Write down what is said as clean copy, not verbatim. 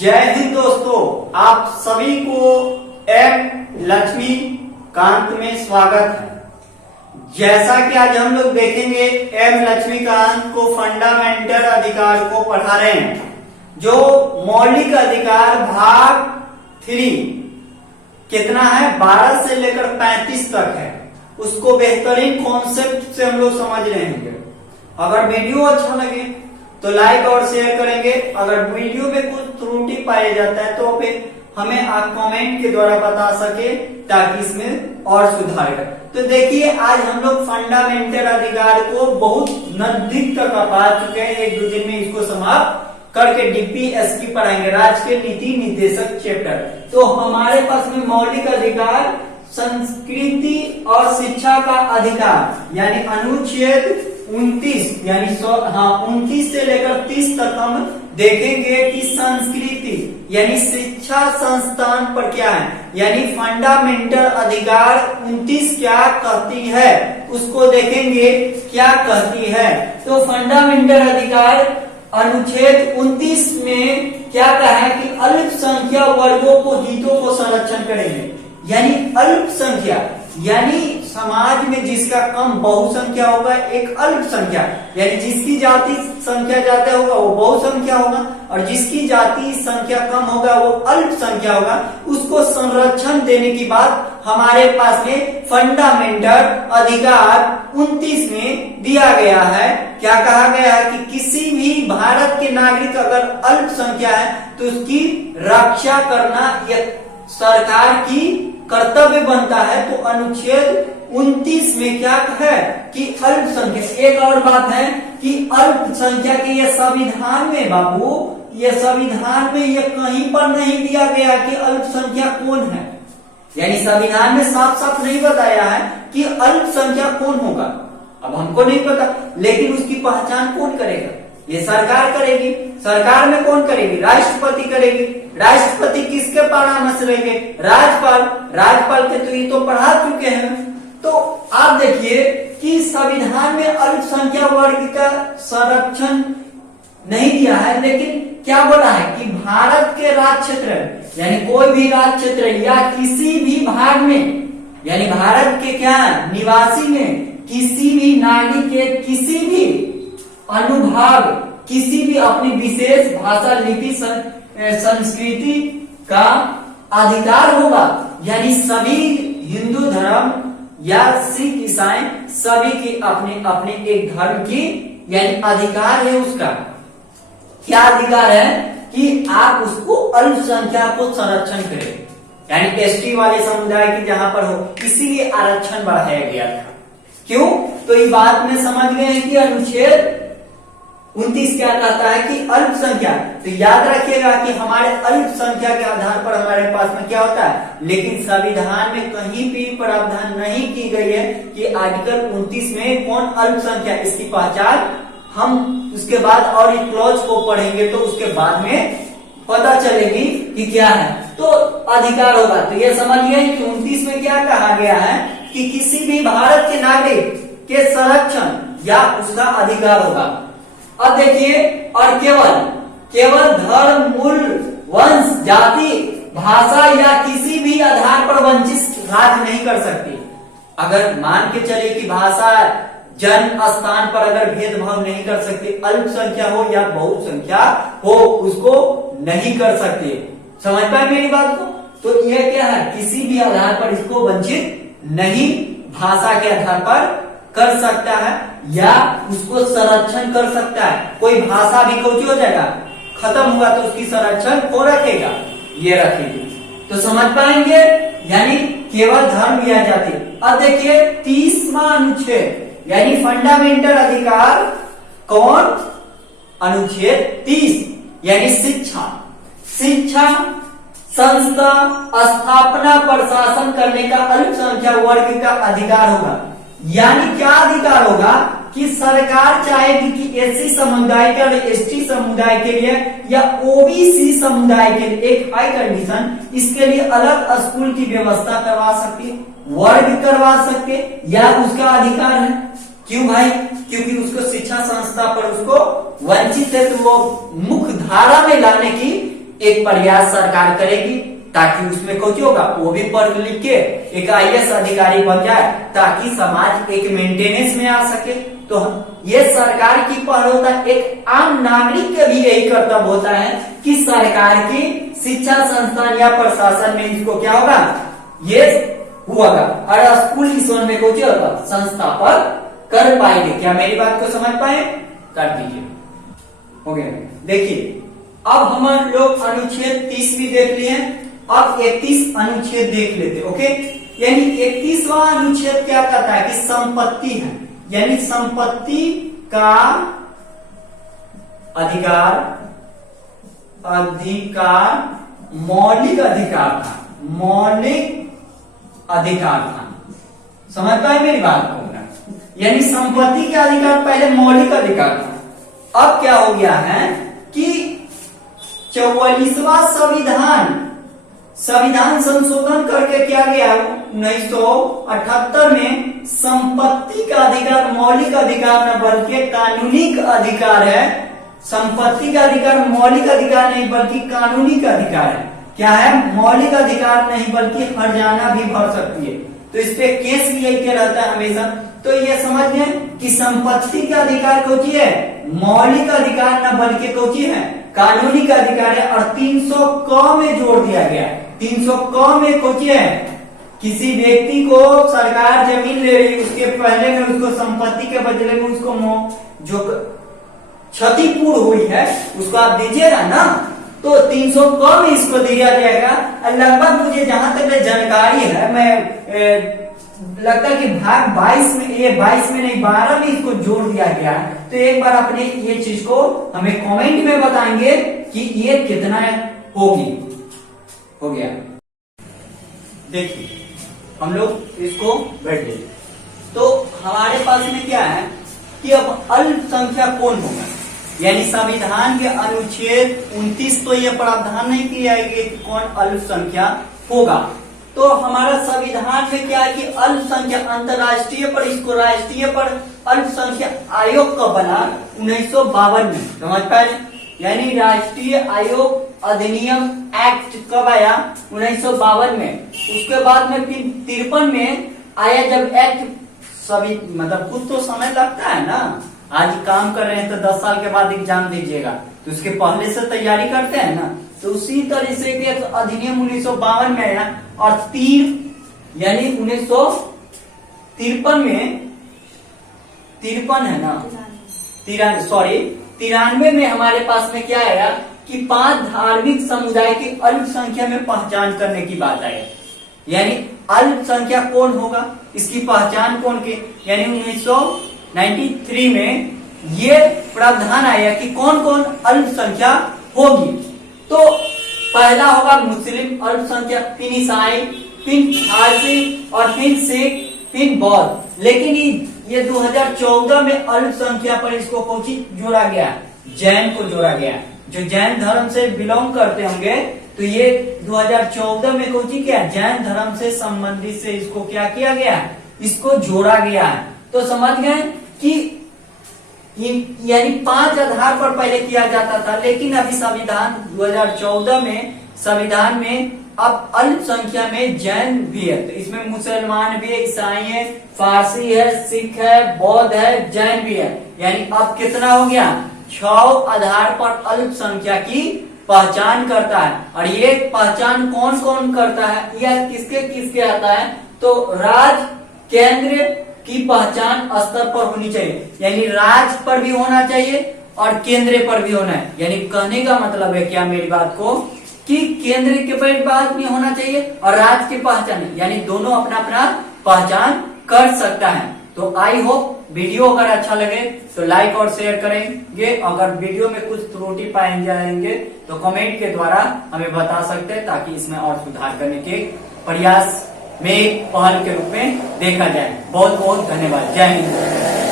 जय हिंद दोस्तों, आप सभी को एम लक्ष्मीकांत में स्वागत है। जैसा कि आज हम लोग देखेंगे एम लक्ष्मीकांत को फंडामेंटल अधिकार को पढ़ा रहे हैं, जो मौलिक अधिकार भाग 3 कितना है 12 से लेकर 35 तक है। उसको बेहतरीन कॉन्सेप्ट से हम लोग समझ रहे हैं। अगर वीडियो अच्छा लगे तो लाइक और शेयर करेंगे। अगर वीडियो में कुछ त्रुटि पाया जाता है तो फिर हमें आप कमेंट के द्वारा बता सके ताकि इसमें और सुधार करें। तो देखिए, आज हम लोग फंडामेंटल अधिकार को बहुत नजदीक तक पा चुके हैं। 1-2 दिन में इसको समाप्त करके डीपीएसपी पढ़ाएंगे, राष्ट्रीय नीति निर्देशक चैप्टर। तो हमारे पास में मौलिक अधिकार, संस्कृति और शिक्षा का अधिकार यानी अनुच्छेद 29 यानी 29 से लेकर 30 तक हम देखेंगे कि संस्कृति यानी शिक्षा संस्थान पर क्या है, यानी फंडामेंटल अधिकार 29 क्या कहती है उसको देखेंगे क्या कहती है। तो फंडामेंटल अधिकार अनुच्छेद 29 में क्या कहा है कि अल्पसंख्यक वर्गों को हितों को संरक्षण करेंगे। यानी अल्पसंख्या यानी समाज में जिसका कम बहुसंख्या होगा, एक अल्पसंख्या यानी जिसकी जाति संख्या ज्यादा होगा वो बहुसंख्या होगा, और जिसकी जाति संख्या कम होगा वो अल्पसंख्या होगा। उसको संरक्षण देने की बात हमारे पास में फंडामेंटल अधिकार 29 में दिया गया है। क्या कहा गया है कि किसी भी भारत के नागरिक अगर अल्पसंख्या है तो उसकी रक्षा करना यह सरकार की कर्तव्य बनता है। तो अनुच्छेद 29 में क्या है कि अल्पसंख्यक। एक और बात है कि अल्पसंख्यक के ये संविधान में बाबू, ये संविधान में ये कहीं पर नहीं दिया गया कि अल्पसंख्यक कौन है। यानी संविधान में साफ साफ नहीं बताया है कि अल्पसंख्यक कौन होगा। अब हमको नहीं पता, लेकिन उसकी पहचान कौन करेगा? ये सरकार करेगी। सरकार में कौन करेगी? राष्ट्रपति करेगी। राष्ट्रपति किसके परामर्श रहेंगे? राज्यपाल। राज्यपाल के तो ये तो पढ़ा चुके हैं। तो आप देखिए कि संविधान में अल्पसंख्यक वर्ग का संरक्षण नहीं दिया है, लेकिन क्या बोला है कि भारत के राज्य क्षेत्र यानी कोई भी राज्य क्षेत्र या किसी भी भाग में यानी भारत के क्या निवासी में किसी भी नागरिक के किसी भी अनुभाग, किसी भी अपनी विशेष भाषा, लिपि, संस्कृति का अधिकार होगा। यानी सभी हिंदू धर्म या सिख ईसाई सभी की अपने अपने एक धर्म की यानी अधिकार है। उसका क्या अधिकार है कि आप उसको अल्पसंख्यक को संरक्षण करें, यानी एसटी वाले समुदाय की जहां पर हो, इसीलिए आरक्षण बढ़ाया गया था। क्यों? तो ये बात में समझ गए हैं कि अनुच्छेद 29 क्या कहता है कि अल्पसंख्या। तो याद रखिएगा कि हमारे अल्पसंख्या के आधार पर हमारे पास में क्या होता है, लेकिन संविधान में कहीं भी प्रावधान नहीं की गई है कि आर्टिकल 29 में कौन अल्पसंख्या, इसकी पहचान हम उसके बाद और एक क्लॉज को पढ़ेंगे तो उसके बाद में पता चलेगी कि क्या है। तो अधिकार होगा। तो ये समझिए कि 29 में क्या कहा गया है कि किसी भी भारत के नागरिक के संरक्षण या उसका अधिकार होगा। अब देखिए, और केवल धर्म, मूल, वंश, जाति, भाषा या किसी भी आधार पर वंचित राज नहीं कर सकती। अगर मान के चले कि भाषा, जन्म स्थान पर अगर भेदभाव नहीं कर सकते, अल्पसंख्या हो या बहुसंख्या हो, उसको नहीं कर सकते। समझ पाए मेरी बात को? तो यह क्या है, किसी भी आधार पर इसको वंचित नहीं भाषा के आधार पर कर सकता है या उसको संरक्षण कर सकता है। कोई भाषा भी कौची हो जाएगा, खत्म हुआ तो उसकी संरक्षण को रखेगा, ये रखेगी। तो समझ पाएंगे, यानी केवल धर्म या जाति। अब देखिए 30वां अनुच्छेद यानी फंडामेंटल अधिकार कौन? अनुच्छेद 30 यानी शिक्षा संस्था, स्थापना, प्रशासन करने का अल्पसंख्यक वर्ग का अधिकार होगा। यानी क्या अधिकार होगा कि सरकार चाहेगी कि एससी समुदाय के और एसटी समुदाय के लिए या ओबीसी समुदाय के लिए एक हाई कंडीशन, इसके लिए अलग स्कूल की व्यवस्था करवा सकती है, वर्ग करवा सकते, या उसका अधिकार है। क्यों भाई? क्योंकि उसको शिक्षा संस्था पर उसको वंचित है, तो वो मुख्य धारा में लाने की एक प्रयास सरकार करेगी ताकि उसमें कुछ होगा वो भी पढ़ लिख के एक IAS अधिकारी बन जाए ताकि समाज एक मेंटेनेंस में आ सके। तो ये सरकार की पहल होता है। एक आम नागरिक का भी यही कर्तव्य होता है कि सरकार की शिक्षा संस्थान या प्रशासन में इसको क्या होगा, ये होगा और स्कूल की सोन में कुछ होगा संस्था पर कर पाएंगे। क्या मेरी बात को समझ पाए? कर दीजिए। हो गया। देखिए अब हम लोग अनुच्छेद 30 भी देख लिए। अब 31 अनुच्छेद देख लेते। ओके, यानी 31वां अनुच्छेद क्या कहता है कि संपत्ति है, यानी संपत्ति का अधिकार मौलिक अधिकार था, मौलिक अधिकार था। समझ पाए मेरी बात को? यानी संपत्ति के अधिकार पहले मौलिक अधिकार था। अब क्या हो गया है कि 44वां संविधान संशोधन करके क्या गया 1978 में संपत्ति का अधिकार मौलिक अधिकार न बल्कि कानूनी अधिकार है। संपत्ति का अधिकार मौलिक अधिकार नहीं बल्कि कानूनी अधिकार है। क्या है? मौलिक अधिकार नहीं बल्कि हर्जाना भी भर सकती है। तो इस पे केस भी यही रहता है हमेशा। तो ये समझ गए कि संपत्ति का अधिकार कोची है, मौलिक अधिकार न बल्कि कोची है, कानूनी का अधिकार है। और 300 क में जोड़ दिया गया। 300 क में कोची है, किसी व्यक्ति को सरकार जमीन ले रही, उसके पहले में उसको संपत्ति के बदले में उसको जो क्षतिपूर्ण हुई है उसको आप दीजिएगा ना। तो 300 क में इसको दिया जाएगा। लगभग मुझे जहां तक जानकारी है, मैं लगता है कि भाग 22 में, ये 22 में नहीं 12 में इसको जोड़ दिया गया है। तो एक बार अपने ये चीज को हमें कमेंट में बताएंगे कि ये कितना होगी। हो गया। देखिए हम लोग इसको बैठ गए। तो हमारे पास में क्या है कि अब अल्पसंख्यक कौन होगा, यानी संविधान के अनुच्छेद 29 तो ये प्रावधान नहीं किया है कि कौन अल्पसंख्यक होगा। तो हमारा संविधान में क्या है कि अल्पसंख्यक अंतर्राष्ट्रीय पर, इसको राष्ट्रीय पर अल्पसंख्यक आयोग का बना 1952 में। समझ पाए? यानी राष्ट्रीय आयोग अधिनियम एक्ट कब आया? 1952 में। उसके बाद में फिर 53 में आया जब एक्ट। सभी मतलब कुछ तो समय लगता है ना। आज काम कर रहे हैं तो 10 साल के बाद एग्जाम दीजिएगा, तो उसके पहले से तैयारी करते हैं ना। तो उसी तरह से के अधिनियम 1952 में आया। और यानी 1953 में 53 है ना, 93 में हमारे पास में क्या आया कि 5 धार्मिक समुदाय की अल्पसंख्या में पहचान करने की बात आई। यानी अल्पसंख्यक कौन होगा, इसकी पहचान कौन की, यानी 1993 में ये प्रावधान आया कि कौन कौन अल्पसंख्यक होगी। तो पहला होगा मुस्लिम अल्पसंख्यक, फिर ईसाई, फिर फारसी और फिर सिख, फिर बौद्ध। लेकिन ये 2014 में अल्पसंख्यक पर इसको कोची जोड़ा गया, जैन को जोड़ा गया। जो जैन धर्म से बिलोंग करते होंगे तो ये 2014 में कोची क्या, जैन धर्म से संबंधित से इसको क्या किया गया, इसको जोड़ा गया है। तो समझ गए कि यानी 5 आधार पर पहले किया जाता था, लेकिन अभी संविधान 2014 में संविधान में अब अल्पसंख्या में जैन भी है। तो इसमें मुसलमान भी है, ईसाई है, फारसी है, सिख है, बौद्ध है, जैन भी है। यानी अब कितना हो गया, 6 आधार पर अल्पसंख्या की पहचान करता है। और ये पहचान कौन कौन करता है, यह किसके किसके आता है, तो राज्य केंद्र की पहचान स्तर पर होनी चाहिए। यानी राज्य पर भी होना चाहिए और केंद्र पर भी होना है। यानी कहने का मतलब है क्या मेरी बात को, कि केंद्र के पास भी होना चाहिए और राज्य की पहचान, यानी दोनों अपना अपना पहचान कर सकता है। तो आई होप वीडियो अगर अच्छा लगे तो लाइक और शेयर करेंगे। अगर वीडियो में कुछ त्रुटि पाए जाएंगे तो कमेंट के द्वारा हमें बता सकते हैं, ताकि इसमें और सुधार करने के प्रयास में एक पहल के रूप में देखा जाए। बहुत बहुत धन्यवाद। जय हिंद।